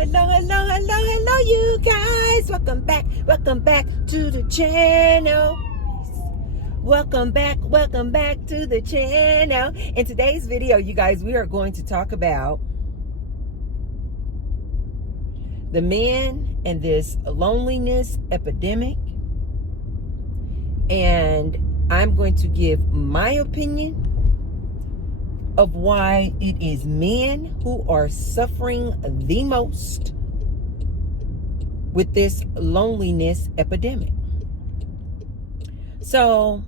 Hello, you guys. Welcome back to the channel. Welcome back to the channel. In today's video, you guys, we are going to talk about the men and this loneliness epidemic. And I'm going to give my opinion of why it is men who are suffering the most with this loneliness epidemic. So,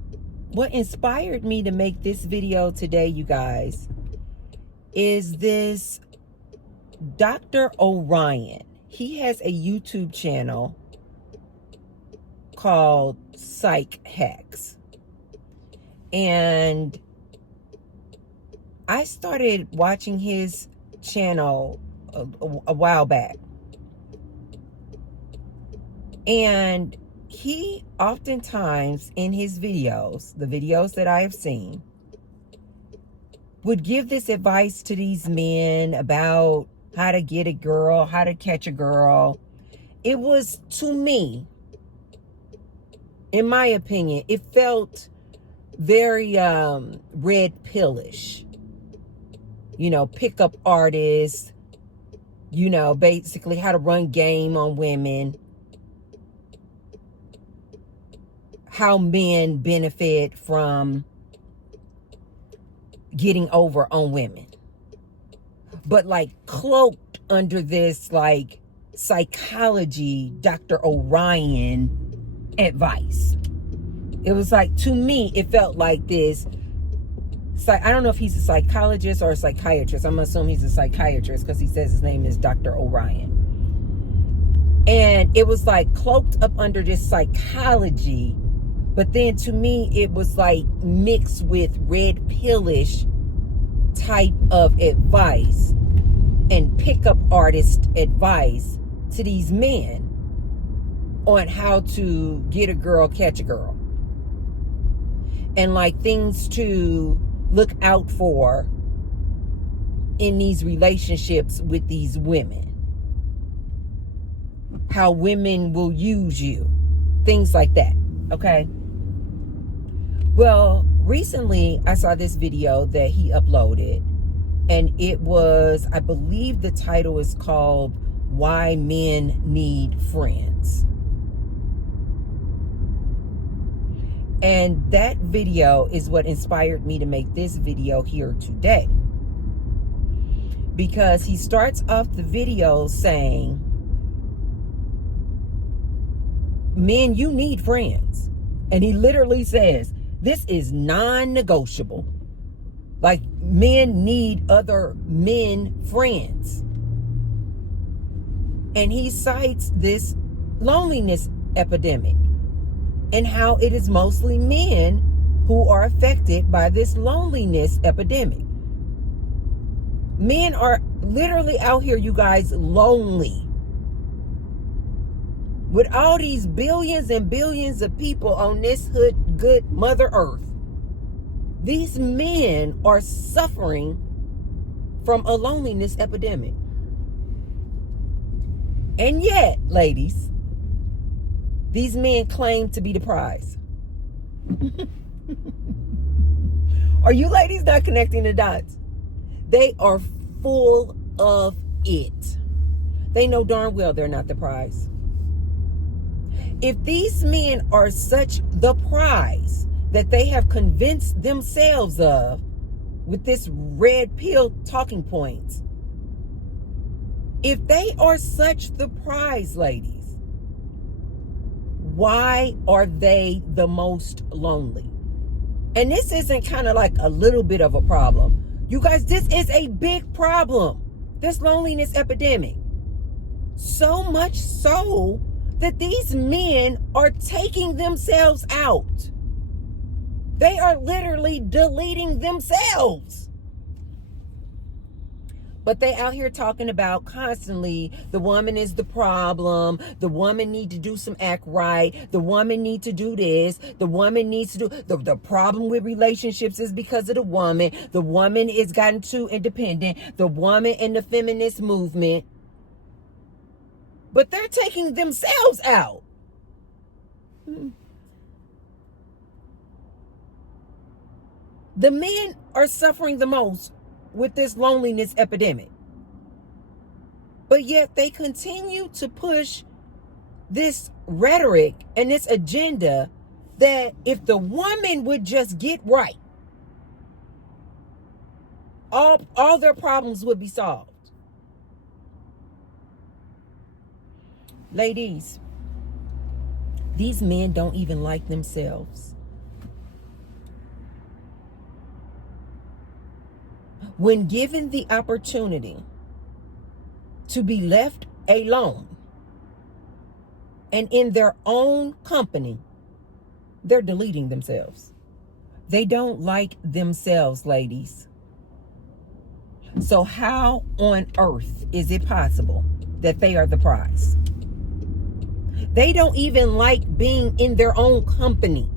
what inspired me to make this video today, you guys, is this Dr. Orian. He has a YouTube channel called Psychacks. And I started watching his channel a while back. And he oftentimes in his videos, the videos that I have seen, would give this advice to these men about how to get a girl, how to catch a girl. It was, to me, in my opinion, it felt very red pillish. You know, pickup artists, you know, basically how to run game on women, how men benefit from getting over on women. But like cloaked under this like psychology, Dr. Orian advice. It was like, to me, it felt like this. I don't know if he's a psychologist or a psychiatrist. I'm assuming he's a psychiatrist because he says his name is Dr. Orian. And it was like cloaked up under this psychology. But then to me, it was like mixed with red pillish type of advice and pickup artist advice to these men on how to get a girl, catch a girl. And like things to look out for in these relationships with these women. How women will use you. Things like that. Okay? Well, recently I saw this video that he uploaded. And it was, I believe the title is called Why Men Need Friends. And that video is what inspired me to make this video here today. Because he starts off the video saying, men, you need friends. And he literally says, this is non-negotiable. Like, men need other men friends. And he cites this loneliness epidemic. And how it is mostly men who are affected by this loneliness epidemic. Men are literally out here, you guys, lonely. With all these billions and billions of people on this good Mother Earth, these men are suffering from a loneliness epidemic. And yet, ladies, these men claim to be the prize. Are you ladies not connecting the dots? They are full of it. They know darn well they're not the prize. If these men are such the prize that they have convinced themselves of with this red pill talking points, if they are such the prize, ladies, why are they the most lonely? And this isn't kind of like a little bit of a problem. You guys, this is a big problem. This loneliness epidemic. So much so that these men are taking themselves out. They are literally deleting themselves. But they out here talking about constantly, the woman is the problem. The woman need to do some act right. The woman need to do this. The woman needs to do, the problem with relationships is because of the woman. The woman is gotten too independent. The woman in the feminist movement. but they're taking themselves out. The men are suffering the most with this loneliness epidemic. But yet they continue to push this rhetoric and this agenda that if the woman would just get right, all their problems would be solved. Ladies, these men don't even like themselves. When given the opportunity to be left alone and in their own company, they're deleting themselves. They don't like themselves, ladies. So how on earth is it possible that they are the prize? They don't even like being in their own company.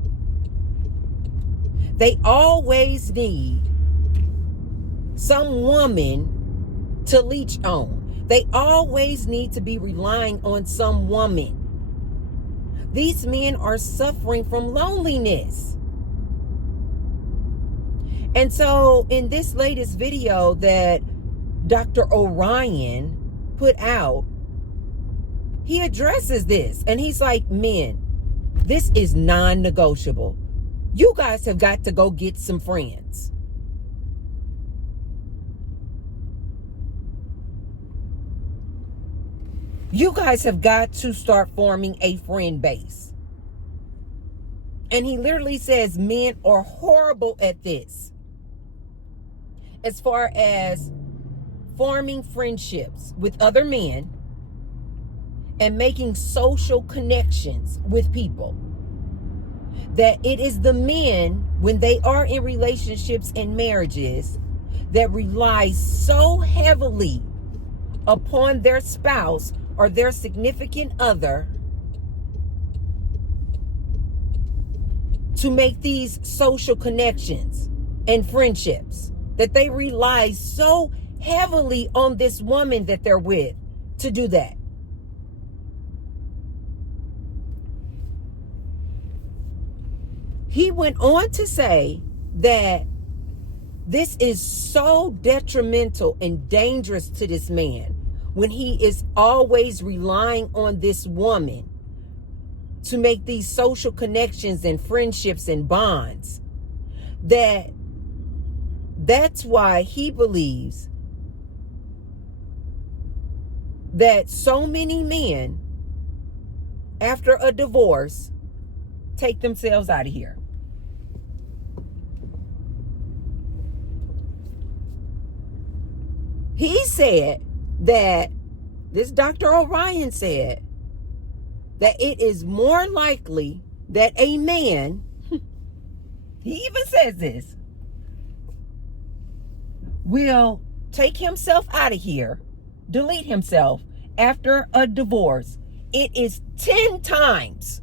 They always need some woman to leech on. They always need to be relying on some woman. These men are suffering from loneliness. And so in this latest video that Dr. Orian put out, he addresses this and he's like, men, this is non-negotiable. You guys have got to go get some friends. You guys have got to start forming a friend base. And he literally says men are horrible at this. As far as forming friendships with other men and making social connections with people. That it is the men, when they are in relationships and marriages, that rely so heavily upon their spouse or their significant other to make these social connections and friendships, that they rely so heavily on this woman that they're with to do that. He went on to say that this is so detrimental and dangerous to this man when he is always relying on this woman to make these social connections and friendships and bonds, that's why he believes that so many men after a divorce take themselves out of here. He said that, this Dr. Orian said, that it is more likely that a man, he even says this, will take himself out of here, delete himself after a divorce. It is 10 times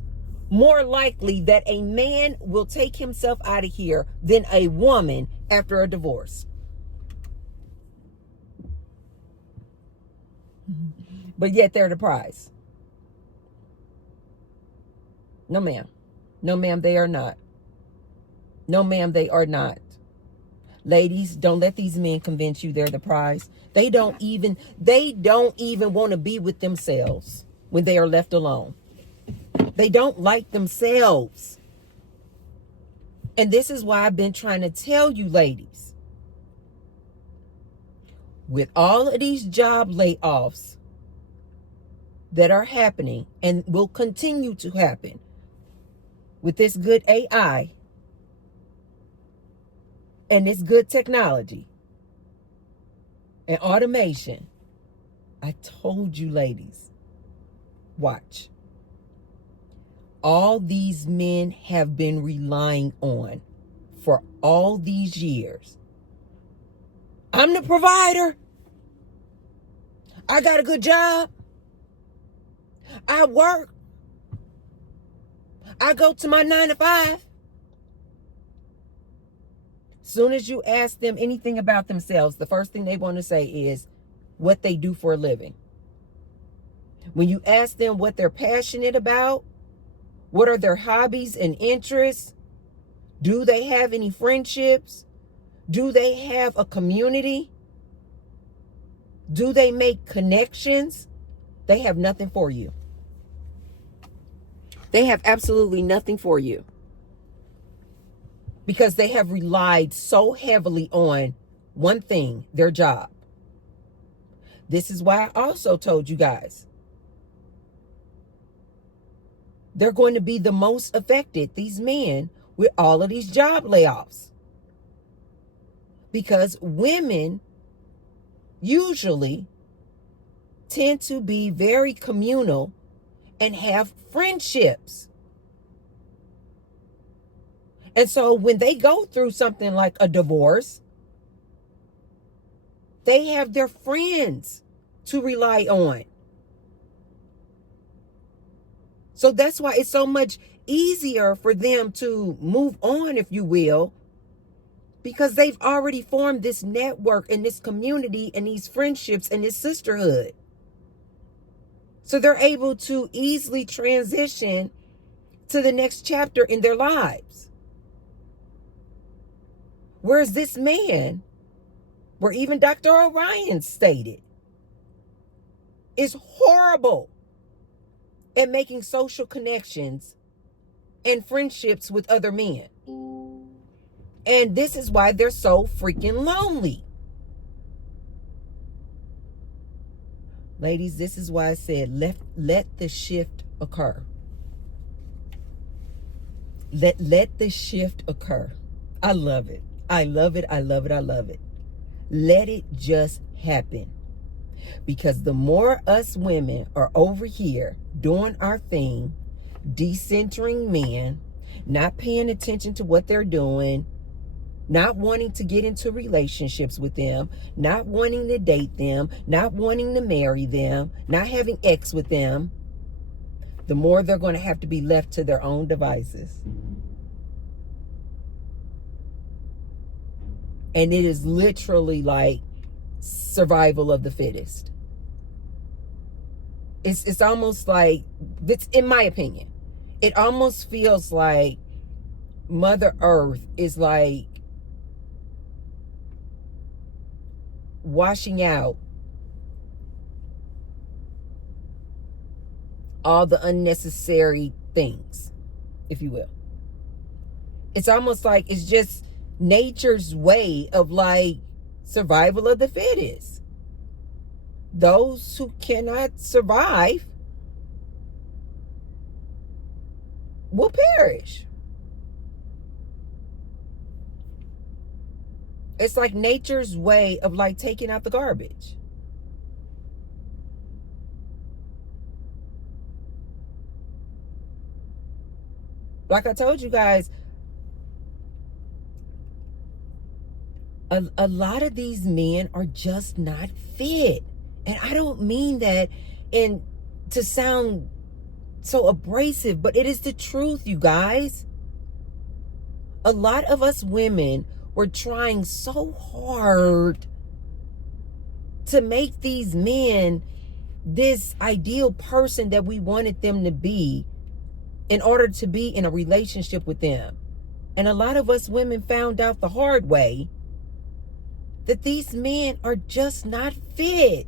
more likely that a man will take himself out of here than a woman after a divorce. But yet they're the prize. No, ma'am. No, ma'am, they are not. No, ma'am, they are not. Ladies, don't let these men convince you they're the prize. They don't even want to be with themselves when they are left alone. They don't like themselves. And this is why I've been trying to tell you, ladies, with all of these job layoffs that are happening and will continue to happen with this good AI and this good technology and automation, I told you, ladies, watch. All these men have been relying on for all these years. I'm the provider. I got a good job. I work. I go to my 9 to 5. Soon as you ask them anything about themselves, the first thing they want to say is what they do for a living. When you ask them what they're passionate about, what are their hobbies and interests, do they have any friendships? Do they have a community? Do they make connections? They have nothing for you. They have absolutely nothing for you. Because they have relied so heavily on one thing, their job. This is why I also told you guys, they're going to be the most affected, these men, with all of these job layoffs. Because women usually tend to be very communal and have friendships. And so when they go through something like a divorce, they have their friends to rely on. So that's why it's so much easier for them to move on, if you will, because they've already formed this network and this community and these friendships and this sisterhood. So they're able to easily transition to the next chapter in their lives. Whereas this man, where even Dr. Orian stated, is horrible at making social connections and friendships with other men. And this is why they're so freaking lonely. Ladies, this is why I said let the shift occur. Let the shift occur. I love it. I love it. I love it. I love it. Let it just happen. Because the more us women are over here doing our thing, decentering men, not paying attention to what they're doing, not wanting to get into relationships with them, not wanting to date them, not wanting to marry them, not having sex with them, the more they're going to have to be left to their own devices. And it is literally like survival of the fittest. It's almost like, it's, in my opinion, it almost feels like Mother Earth is like washing out all the unnecessary things, if you will. It's almost like it's just nature's way of like survival of the fittest. Those who cannot survive will perish. It's like nature's way of like taking out the garbage. Like I told you guys, a lot of these men are just not fit. And I don't mean that in to sound so abrasive, but it is the truth, you guys. A lot of us women were trying so hard to make these men this ideal person that we wanted them to be in order to be in a relationship with them. And a lot of us women found out the hard way that these men are just not fit.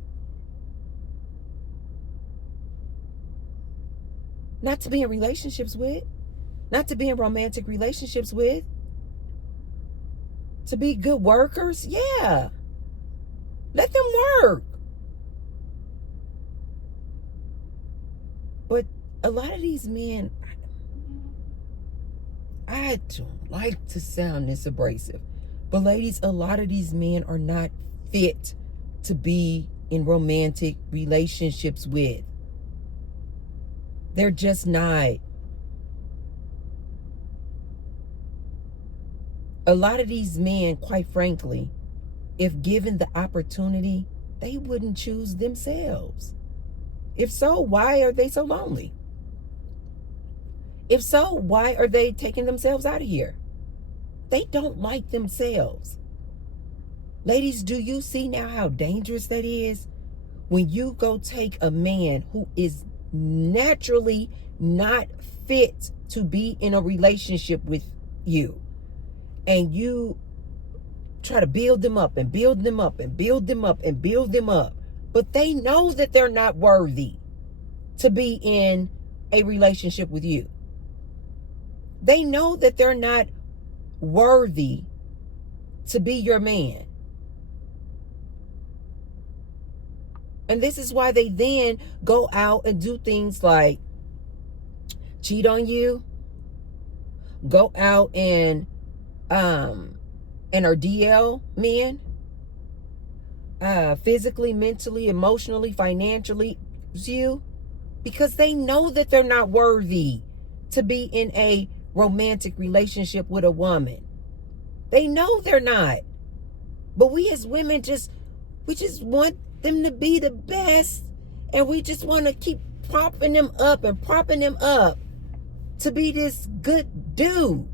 Not to be in relationships with, not to be in romantic relationships with, to be good workers, yeah. Let them work. But a lot of these men, I don't like to sound this abrasive, but ladies, a lot of these men are not fit to be in romantic relationships with. They're just not. A lot of these men, quite frankly, if given the opportunity, they wouldn't choose themselves. If so, why are they so lonely? If so, why are they taking themselves out of here? They don't like themselves. Ladies, do you see now how dangerous that is? when you go take a man who is naturally not fit to be in a relationship with you, and you try to build them up and build them up and build them up and build them up, but they know that they're not worthy to be in a relationship with you. They know that they're not worthy to be your man. And this is why they then go out and do things like cheat on you, go out and are DL men, physically, mentally, emotionally, financially, you, because they know that they're not worthy to be in a romantic relationship with a woman. They know they're not. But we as women we just want them to be the best, and we just want to keep propping them up and propping them up to be this good dude.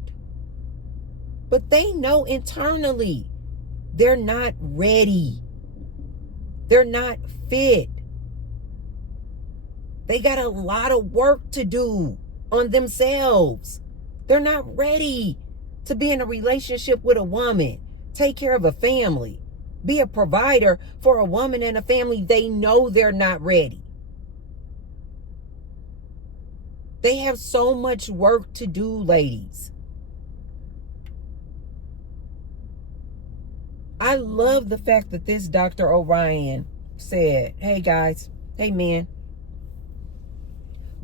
But they know internally they're not ready. They're not fit. They got a lot of work to do on themselves. They're not ready to be in a relationship with a woman, take care of a family, be a provider for a woman and a family. They know they're not ready. They have so much work to do, ladies. I love the fact that this Dr. Orian said, hey guys, hey men,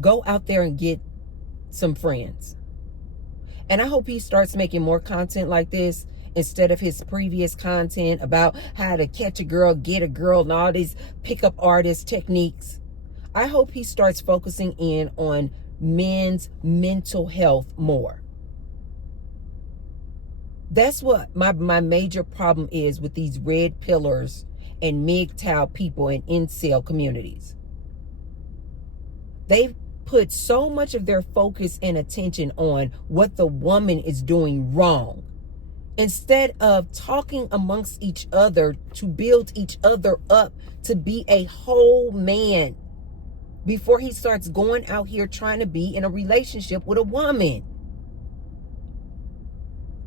go out there and get some friends. And I hope he starts making more content like this instead of his previous content about how to catch a girl, get a girl, and all these pickup artist techniques. I hope he starts focusing in on men's mental health more. That's what my major problem is with these red pillars and MGTOW people in incel communities. They've put so much of their focus and attention on what the woman is doing wrong, instead of talking amongst each other to build each other up to be a whole man before he starts going out here trying to be in a relationship with a woman.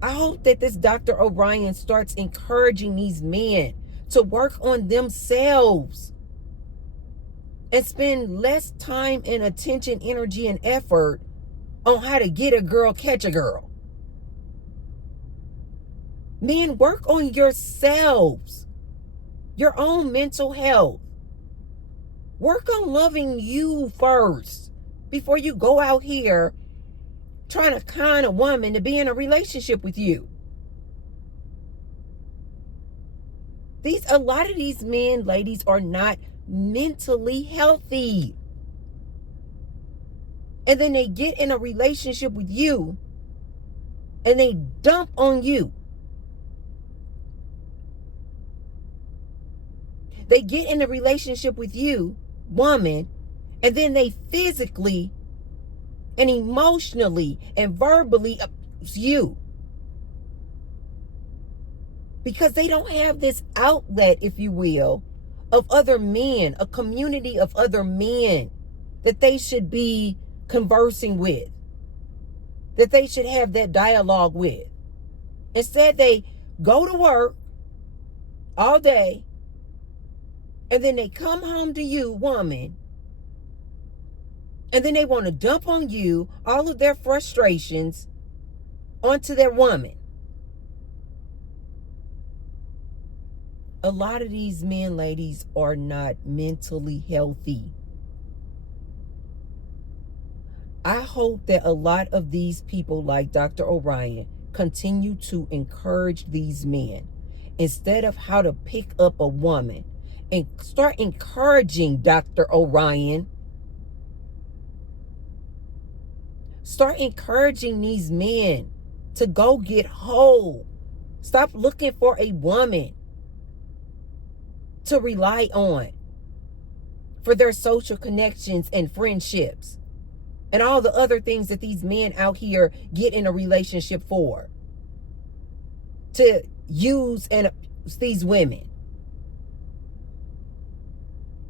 I hope that this Dr. Orian starts encouraging these men to work on themselves and spend less time and attention, energy, and effort on how to get a girl, catch a girl. Men, work on yourselves, your own mental health. Work on loving you first before you go out here trying to con a woman to be in a relationship with you. A lot of these men, ladies, are not mentally healthy. And then they get in a relationship with you and they dump on you. They get in a relationship with you, woman, and then they physically and emotionally and verbally abuse you. Because they don't have this outlet, if you will, of other men, a community of other men that they should be conversing with, that they should have that dialogue with. Instead, they go to work all day, and then they come home to you, woman, and then they want to dump on you all of their frustrations onto their woman. A lot of these men, ladies, are not mentally healthy. I hope that a lot of these people like Dr. Orian continue to encourage these men instead of how to pick up a woman, and start encouraging Dr. Orian. Start encouraging these men to go get whole. Stop looking for a woman to rely on for their social connections and friendships and all the other things that these men out here get in a relationship for, to use and abuse these women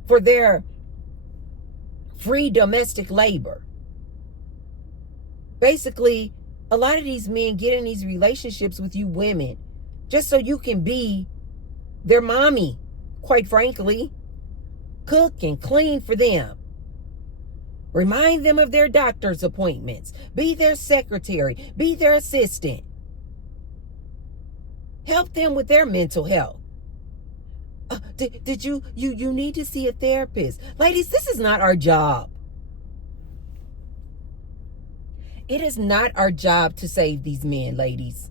for their free domestic labor. Basically, a lot of these men get in these relationships with you women just so you can be their mommy, quite frankly. Cook and clean for them. Remind them of their doctor's appointments. Be their secretary. Be their assistant. Help them with their mental health. Did you need to see a therapist? Ladies, this is not our job. It is not our job to save these men, ladies.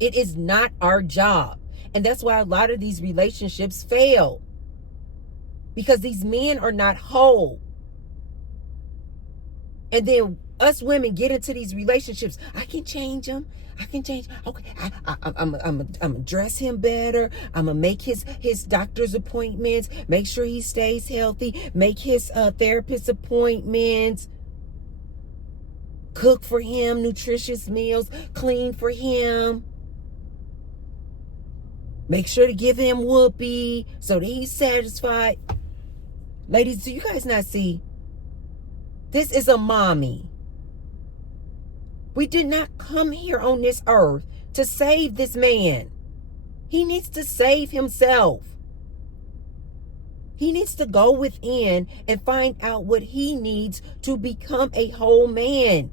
It is not our job. And that's why a lot of these relationships fail. Because these men are not whole. And then us women get into these relationships. I can change him. I can change. Okay, I'm gonna dress him better. I'm gonna make his doctor's appointments. Make sure he stays healthy. Make his therapist appointments. Cook for him nutritious meals. Clean for him. Make sure to give him whoopee so that he's satisfied. Ladies, do you guys not see? This is a mommy. We did not come here on this earth to save this man. He needs to save himself. He needs to go within and find out what he needs to become a whole man.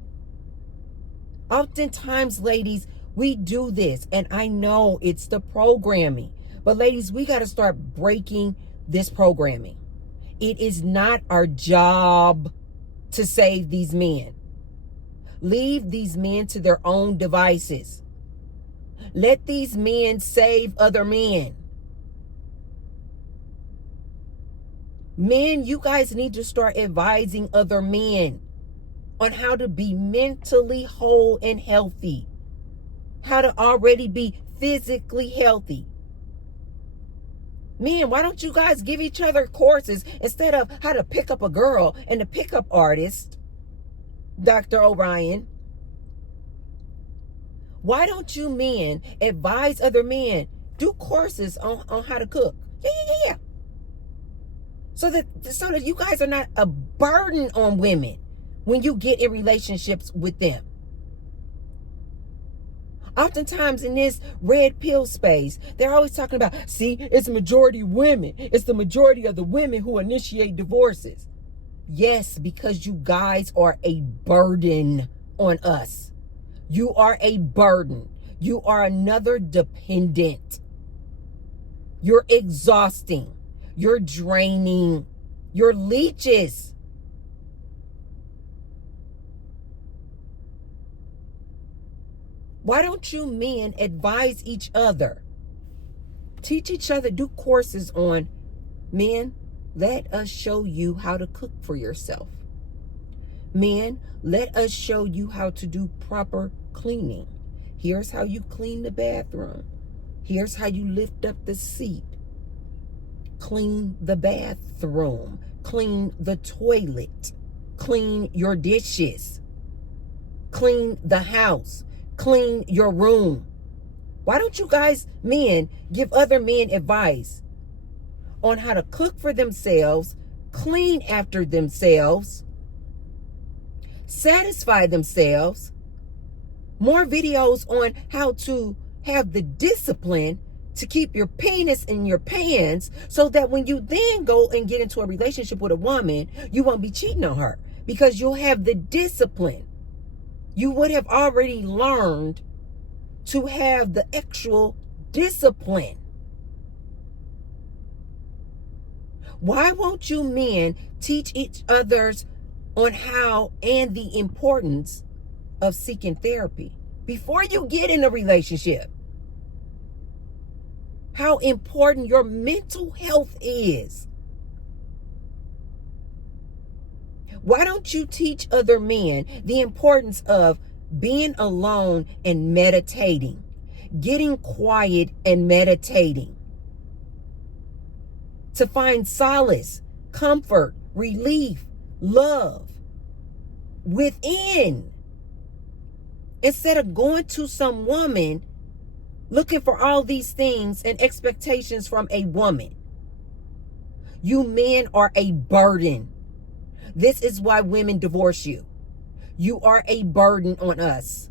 Oftentimes, ladies, we do this, and I know it's the programming. But ladies, we got to start breaking this programming. It is not our job to save these men. Leave these men to their own devices. Let these men save other men. Men, you guys need to start advising other men on how to be mentally whole and healthy. How to already be physically healthy. Men, why don't you guys give each other courses instead of how to pick up a girl and the pickup artist, Dr. Orian? Why don't you men advise other men, do courses on how to cook? Yeah. So that you guys are not a burden on women when you get in relationships with them. Oftentimes in this red pill space, they're always talking about, see, it's a majority women. It's the majority of the women who initiate divorces. Yes, because you guys are a burden on us. You are a burden. You are another dependent. You're exhausting. You're draining. You're leeches. Why don't you men advise each other? Teach each other, do courses on, men, let us show you how to cook for yourself. Men, let us show you how to do proper cleaning. Here's how you clean the bathroom. Here's how you lift up the seat. Clean the bathroom. Clean the toilet. Clean your dishes. Clean the house. Clean your room. Why don't you guys, men, give other men advice on how to cook for themselves, clean after themselves, satisfy themselves? More videos on how to have the discipline to keep your penis in your pants so that when you then go and get into a relationship with a woman, you won't be cheating on her because you'll have the discipline. You would have already learned to have the actual discipline. Why won't you men teach each others on how and the importance of seeking therapy before you get in a relationship? How important your mental health is. Why don't you teach other men the importance of being alone and meditating, getting quiet and meditating, to find solace, comfort, relief, love within, instead of going to some woman looking for all these things and expectations from a woman? You men are a burden. This is why women divorce you. You are a burden on us.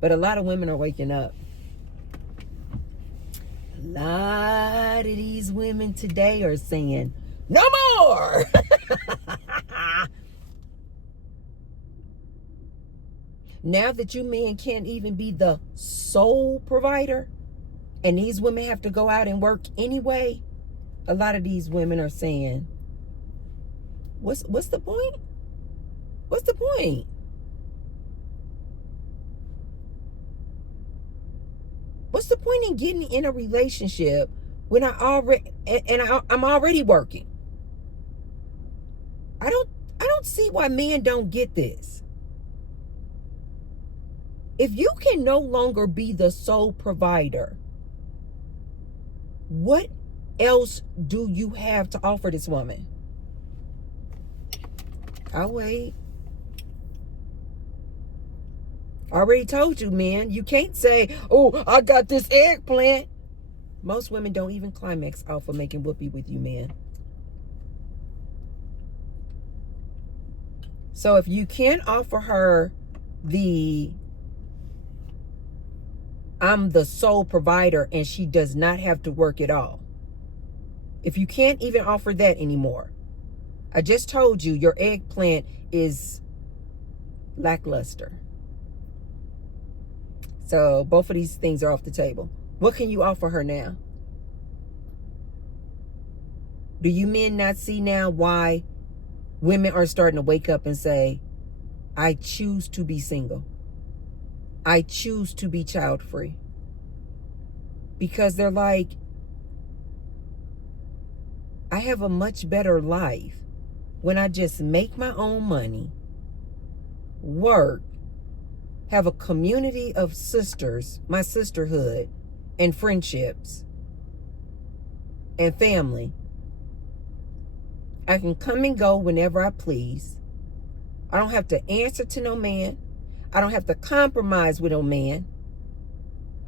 But a lot of women are waking up. A lot of these women today are saying, no more. Now that you men can't even be the sole provider, and these women have to go out and work anyway, a lot of these women are saying, what's the point? What's the point? What's the point in getting in a relationship when I'm already working? I don't see why men don't get this. If you can no longer be the sole provider, what else do you have to offer this woman? I'll wait. I already told you, man. You can't say, oh, I got this eggplant. Most women don't even climax off of making whoopee with you, man. So if you can't offer her I'm the sole provider and she does not have to work at all. If you can't even offer that anymore, I just told you your eggplant is lackluster. So both of these things are off the table. What can you offer her now? Do you men not see now why women are starting to wake up and say, I choose to be single. I choose to be child free. Because they're like, I have a much better life when I just make my own money, work, have a community of sisters, my sisterhood, and friendships, and family. I can come and go whenever I please. I don't have to answer to no man. I don't have to compromise with no man.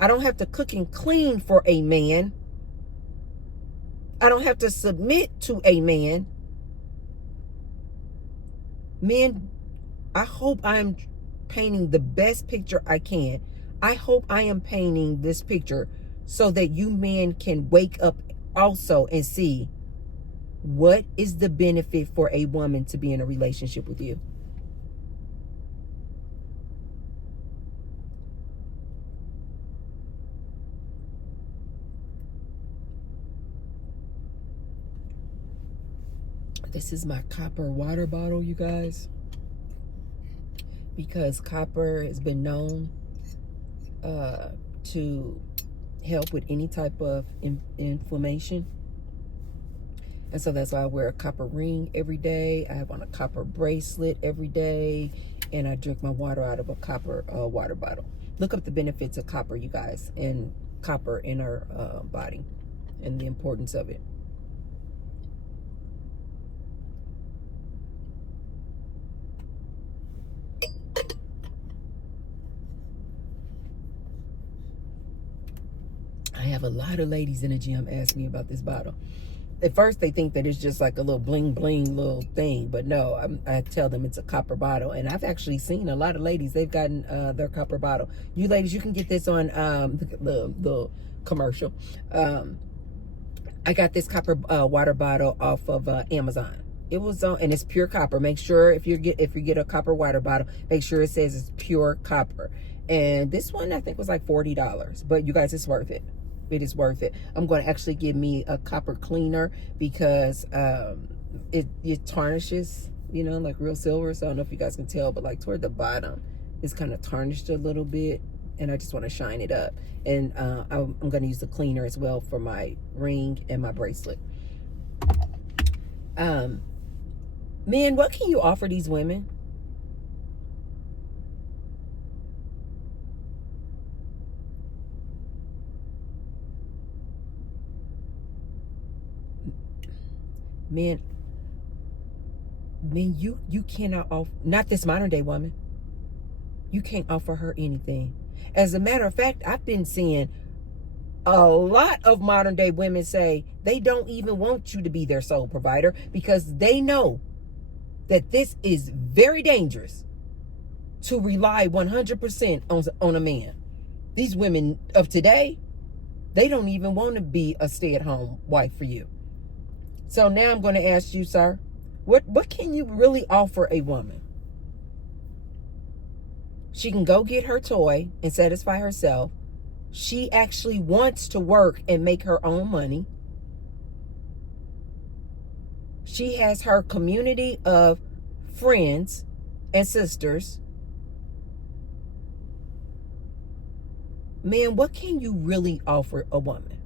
I don't have to cook and clean for a man. I don't have to submit to a man. Men, I hope I'm painting the best picture I can. I hope I am painting this picture so that you men can wake up also and see what is the benefit for a woman to be in a relationship with you. This is my copper water bottle, you guys, because copper has been known to help with any type of inflammation. And so that's why I wear a copper ring every day. I have on a copper bracelet every day, and I drink my water out of a copper water bottle. Look up the benefits of copper, you guys, and copper in our body and the importance of it. I have a lot of ladies in the gym ask me about this bottle. At first, they think that it's just like a little bling bling little thing, but no, I tell them it's a copper bottle. And I've actually seen a lot of ladies, they've gotten their copper bottle. You ladies, you can get this on the commercial. I got this copper water bottle off of Amazon. It was on, and it's pure copper. Make sure if you get a copper water bottle, make sure it says it's pure copper. And this one I think was like $40, but you guys, it's worth it. It is worth it. I'm going to actually give me a copper cleaner because it tarnishes, you know, like real silver. So I don't know if you guys can tell, but like toward the bottom, it's kind of tarnished a little bit, and I just want to shine it up. And I'm going to use the cleaner as well for my ring and my bracelet. Men, what can you offer these women? Men, you cannot offer, not this modern day woman. You can't offer her anything. As a matter of fact, I've been seeing A lot of modern day women say they don't even want you to be their sole provider because they know that this is very dangerous to rely 100% on a man. These women of today, they don't even want to be a stay-at-home wife for you. So now I'm going to ask you, sir, what can you really offer a woman? She can go get her toy and satisfy herself. She actually wants to work and make her own money. She has her community of friends and sisters. Man, what can you really offer a woman?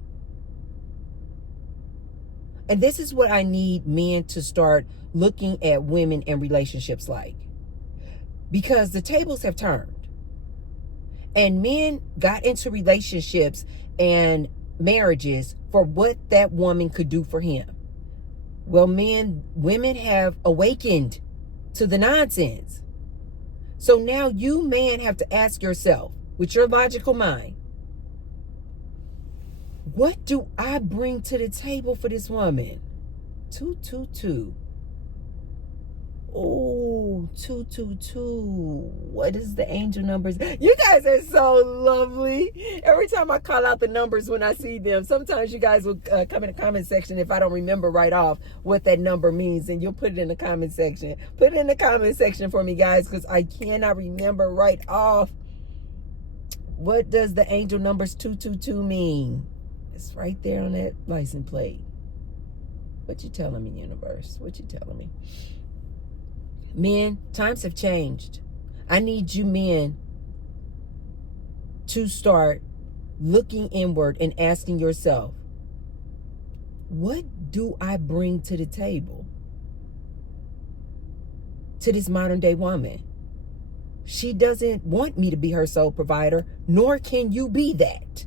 And this is what I need men to start looking at women and relationships like. Because the tables have turned. And men got into relationships and marriages for what that woman could do for him. Well, women have awakened to the nonsense. So now you, man, have to ask yourself, with your logical mind, what do I bring to the table for this woman? 222. Oh, 222. What is the angel numbers? You guys are so lovely. Every time I call out the numbers when I see them, sometimes you guys will come in the comment section if I don't remember right off what that number means, and you'll put it in the comment section. Put it in the comment section for me, guys, because I cannot remember right off. What does the angel numbers 222 mean? It's right there on that license plate. What you telling me, universe? What you telling me? Men, times have changed. I need you men to start looking inward and asking yourself, what do I bring to the table to this modern day woman? She doesn't want me to be her sole provider, nor can you be that.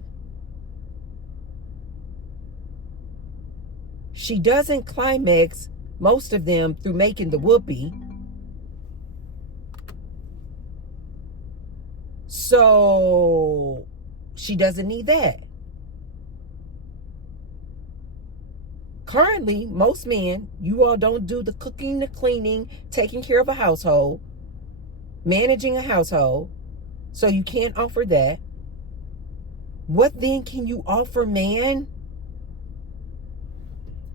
She doesn't climax, most of them, through making the whoopee. So she doesn't need that. Currently, most men, you all don't do the cooking, the cleaning, taking care of a household, managing a household, so you can't offer that. What then can you offer, man?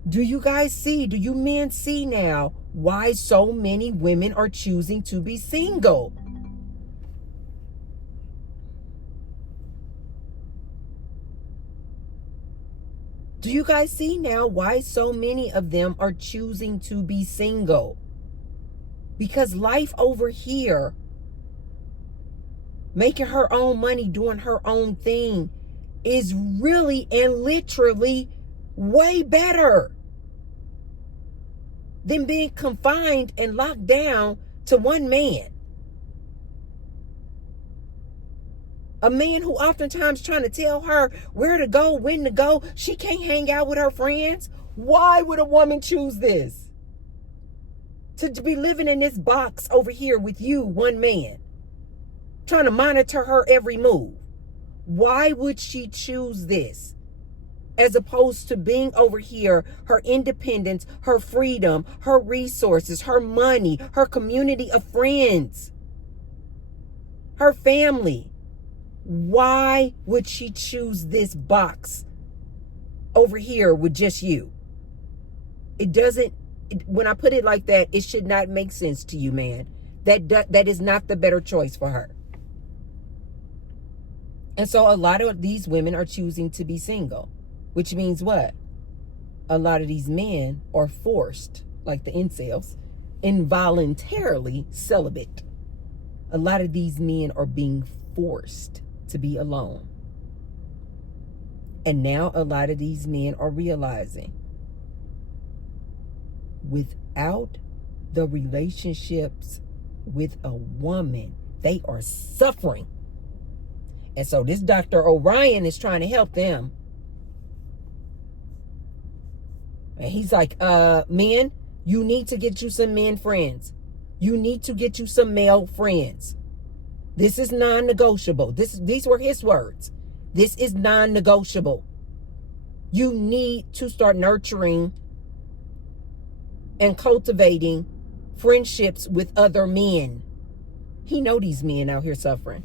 Do you guys see, do you men see now why so many women are choosing to be single? Do you guys see now why so many of them are choosing to be single? Because life over here, making her own money, doing her own thing, is really and literally way better than being confined and locked down to one man. A man who oftentimes trying to tell her where to go, when to go. She can't hang out with her friends. Why would a woman choose this? To be living in this box over here with you, one man, trying to monitor her every move. Why would she choose this? As opposed to being over here, her independence, her freedom, her resources, her money, her community of friends, her family. Why would she choose this box over here with just you? It doesn't, when I put it like that, it should not make sense to you, man. That is not the better choice for her. And so a lot of these women are choosing to be single, which means what? A lot of these men are forced, like the incels, involuntarily celibate. A lot of these men are being forced to be alone. And now a lot of these men are realizing without the relationships with a woman, they are suffering. And so this Dr. Orian is trying to help them. And he's like, men, you need to get you some men friends. You need to get you some male friends. This is non-negotiable. These were his words. This is non-negotiable. You need to start nurturing and cultivating friendships with other men. He know these men out here suffering.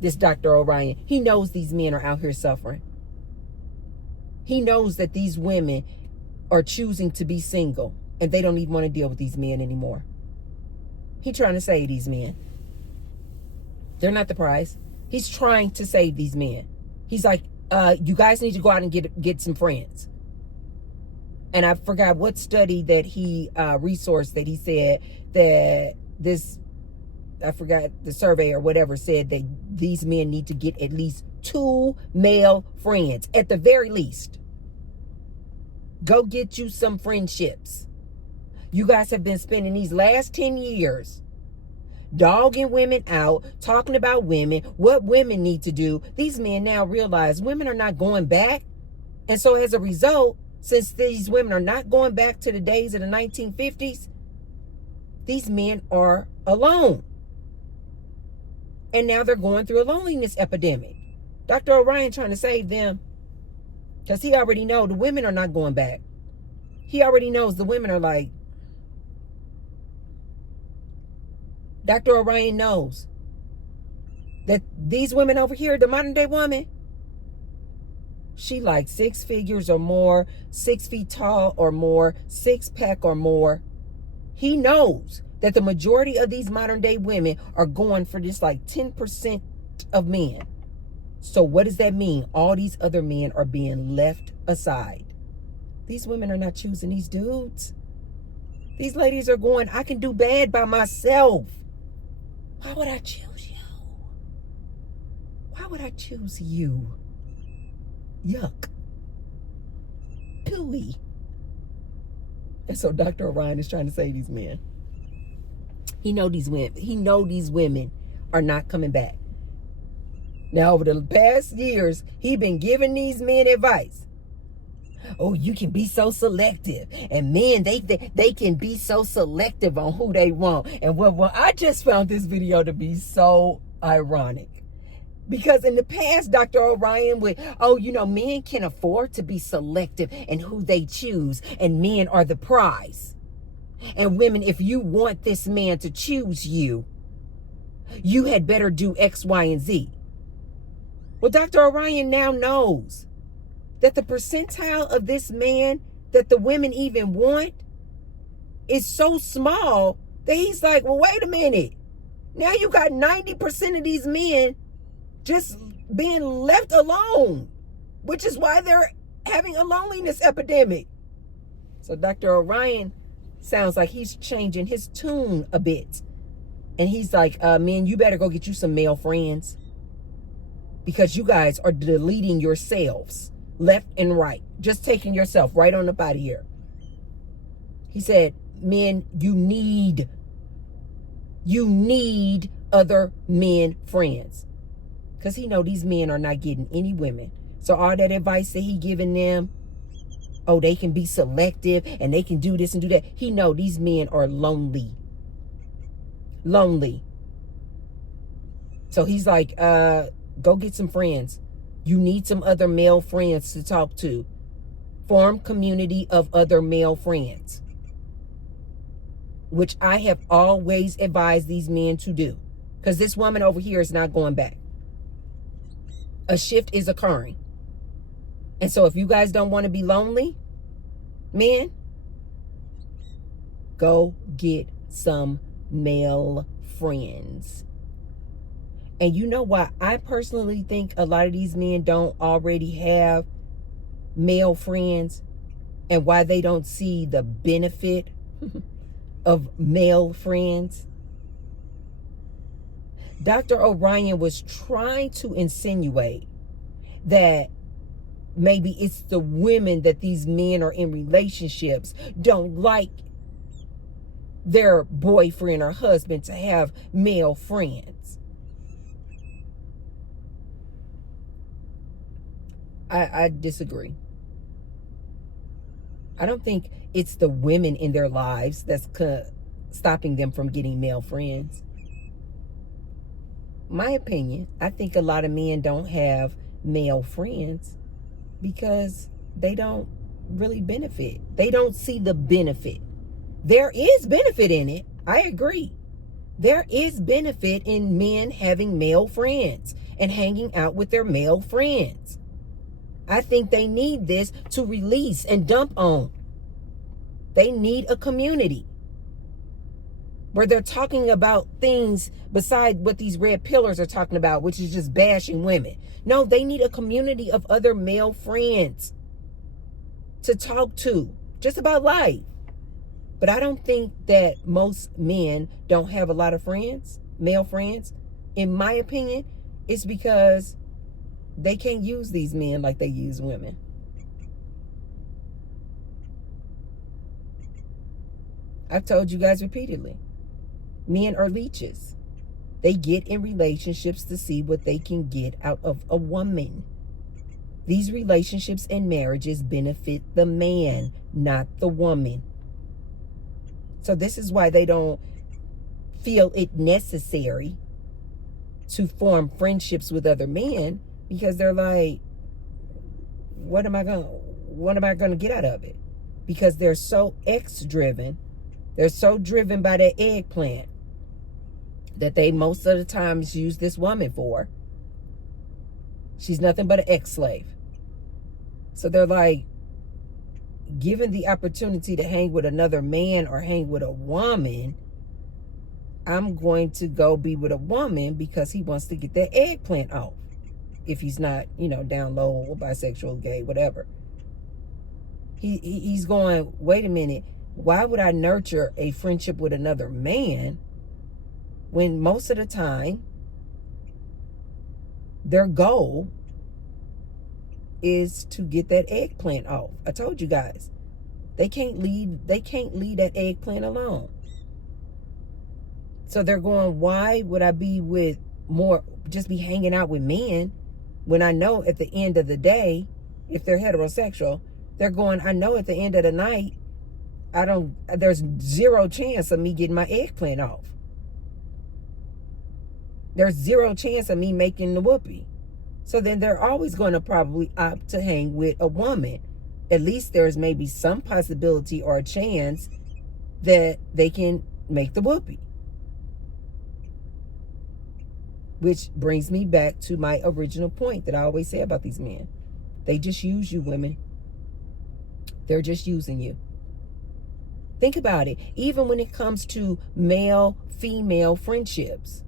This Dr. Orian, he knows these men are out here suffering. He knows that these women are choosing to be single and they don't even want to deal with these men anymore. He trying to save these men. They're not the prize. He's trying to save these men. He's like, you guys need to go out and get some friends. And I forgot what study that he resourced that he said that this, I forgot the survey or whatever, said that these men need to get at least 2 male friends at the very least. Go get you some friendships. You guys have been spending these last 10 years dogging women out, talking about women, what women need to do. These men now realize women are not going back. And so as a result, since these women are not going back to the days of the 1950s, these men are alone. And now they're going through a loneliness epidemic. Dr. Orian trying to save them because he already knows the women are not going back. He already knows the women are like, Dr. Orian knows that these women over here, the modern day woman, she like 6 figures or more, 6 feet tall or more, 6-pack or more. He knows that the majority of these modern day women are going for just like 10% of men. So what does that mean? All these other men are being left aside. These women are not choosing these dudes. These ladies are going, I can do bad by myself. Why would I choose you? Why would I choose you? Yuck. Pooey. And so Dr. Orian is trying to say these men. He know these women are not coming back. Now, over the past years, he been giving these men advice. Oh, you can be so selective. And men, they can be so selective on who they want. And well, I just found this video to be so ironic. Because in the past, Dr. Orian would, men can afford to be selective in who they choose. And men are the prize. And women, if you want this man to choose you, you had better do X, Y, and Z. Well, Dr. Orian now knows that the percentile of this man that the women even want is so small that he's like, well, wait a minute. Now you got 90% of these men just being left alone, which is why they're having a loneliness epidemic. So Dr. Orian sounds like he's changing his tune a bit. And he's like, men, you better go get you some male friends because you guys are deleting yourselves left and right, just taking yourself right on up out of here. He said, men, you need other men friends, because he know these men are not getting any women. So all that advice that he giving them, oh, they can be selective and they can do this and do that. He know these men are lonely. So he's like, go get some friends. You need some other male friends to talk to. Form community of other male friends, which I have always advised these men to do, because this woman over here is not going back. A shift is occurring. And so if you guys don't want to be lonely, men, go get some male friends. And you know why I personally think a lot of these men don't already have male friends, and why they don't see the benefit of male friends? Dr. Orian was trying to insinuate that maybe it's the women that these men are in relationships don't like their boyfriend or husband to have male friends. I disagree. I don't think it's the women in their lives that's stopping them from getting male friends. my opinion, I think a lot of men don't have male friends because they don't really benefit. They don't see the benefit. There is benefit in it. I agree. There is benefit in men having male friends and hanging out with their male friends. I think they need this to release and dump on. They need a community where they're talking about things beside what these red pillars are talking about, which is just bashing women. No, they need a community of other male friends to talk to just about life. But I don't think that most men don't have a lot of friends, male friends. In my opinion, it's because they can't use these men like they use women. I've told you guys repeatedly, men are leeches. They get in relationships to see what they can get out of a woman. These relationships and marriages benefit the man, not the woman. So this is why they don't feel it necessary to form friendships with other men, because they're like, what am I going to get out of it? Because they're so ex-driven. They're so driven by that eggplant that they most of the times use this woman for. She's nothing but an ex-slave. So they're like, given the opportunity to hang with another man or hang with a woman, I'm going to go be with a woman because he wants to get that eggplant off. If he's not, down low or bisexual, gay, whatever. He's going, wait a minute, why would I nurture a friendship with another man when most of the time their goal is to get that eggplant off? I told you guys, they can't leave that eggplant alone. So they're going, why would I be with just be hanging out with men when I know at the end of the day, if they're heterosexual, they're going, I know at the end of the night, there's zero chance of me getting my eggplant off. There's zero chance of me making the whoopee. So then they're always going to probably opt to hang with a woman. At least there's maybe some possibility or a chance that they can make the whoopee. Which brings me back to my original point that I always say about these men. They just use you, women. They're just using you. Think about it. Even when it comes to male-female friendships,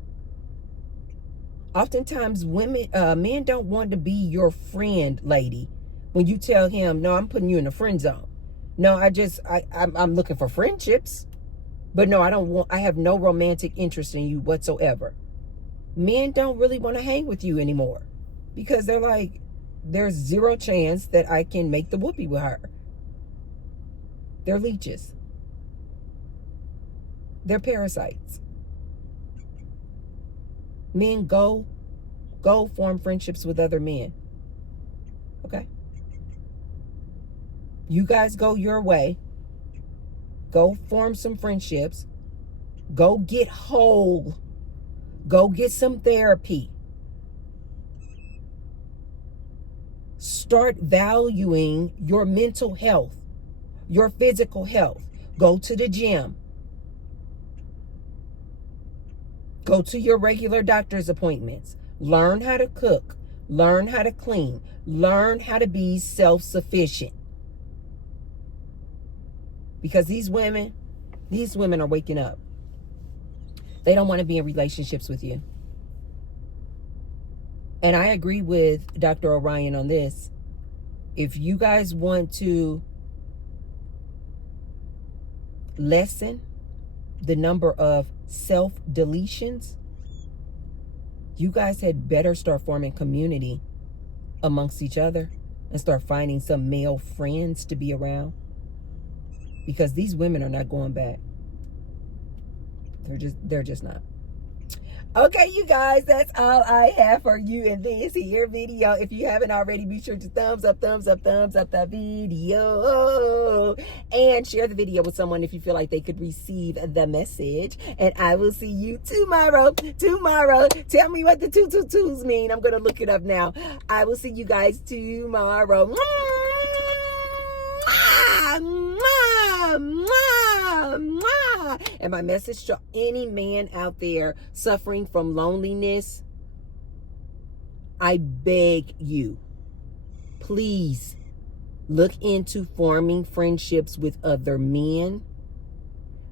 oftentimes men don't want to be your friend, lady. When you tell him, no, I'm putting you in the friend zone. No, I'm looking for friendships. But no, I have no romantic interest in you whatsoever. Men don't really want to hang with you anymore because they're like, there's zero chance that I can make the whoopee with her. They're leeches. They're parasites. Men go form friendships with other men. Okay? You guys go your way. Go form some friendships. Go get whole. Go get some therapy. Start valuing your mental health, your physical health. Go to the gym. Go to your regular doctor's appointments. Learn how to cook. Learn how to clean. Learn how to be self-sufficient. Because these women are waking up. They don't want to be in relationships with you. And I agree with Dr. Orian on this. If you guys want to lessen the number of self-deletions, you guys had better start forming community amongst each other and start finding some male friends to be around. Because these women are not going back. They're just not. Okay, you guys, that's all I have for you in this here video. If you haven't already, be sure to thumbs up the video. And share the video with someone if you feel like they could receive the message. And I will see you tomorrow. Tell me what the 222s mean. I'm going to look it up now. I will see you guys tomorrow. And my message to any man out there suffering from loneliness, I beg you, please look into forming friendships with other men.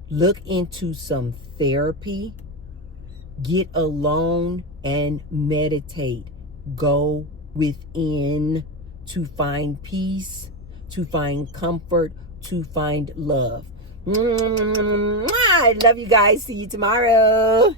Look into some therapy. Get alone and meditate. Go within to find peace, to find comfort, to find love. I love you guys. See you tomorrow.